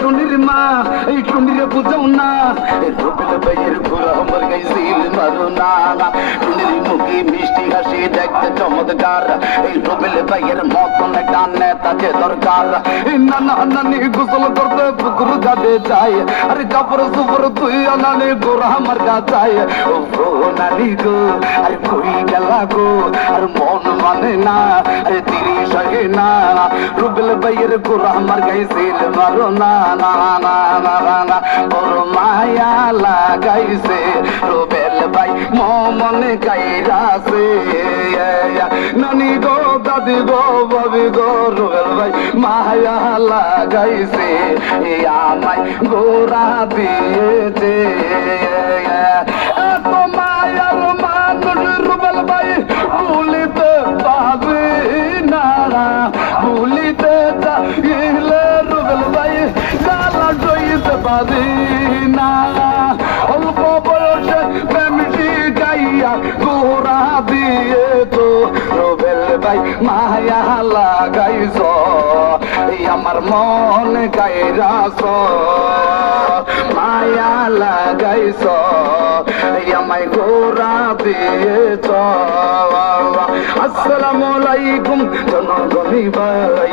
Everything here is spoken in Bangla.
টুনির মা এই টুনিরে বুঝাও না রুবেল ভাইয়ের ঘোরা আমার গাইছিল মারো না টুনির মুখে মিষ্টি হাসি দেখতে চমৎকার এই রুবেল ভাইয়ের মতন একটা নেতা যে দরকার এই নানা নানি গোসল করতে পুকুর ঘাটে যায় আরে কাপড় সুপর তুই নানি গোরা আমার গা যায় ও নানি গো আরে কই গেলা গো আর মন মানে না আরে তিরি সহে না রুবেল ভাইয়ের গোরা আমার গাইছিল মারো না না না না না বড় মায়া লাগাইছে রুবেল ভাই মনে গাইরাছে নানি গো দাদি গো বাবি গো রুবেল ভাই মায়া লাগাইছে আমায় গোরা দিয়েছে এত মায়ার মানুষ রুবেল ভাই ভুলিতে পাবে না ভুলিতে চাইলে রুবেল ভাই গালা জইতে পারি না অল্প বয়সে প্রেমটি গাইয়া গোরা দিয়ে তো রুবেল ভাই মায়া লাগাইছ আমার মন গাইরাছ মায়া লাগাইছ আমায় গোরা দিয়েছ আসসালামু আলাইকুম জনগণী ভাই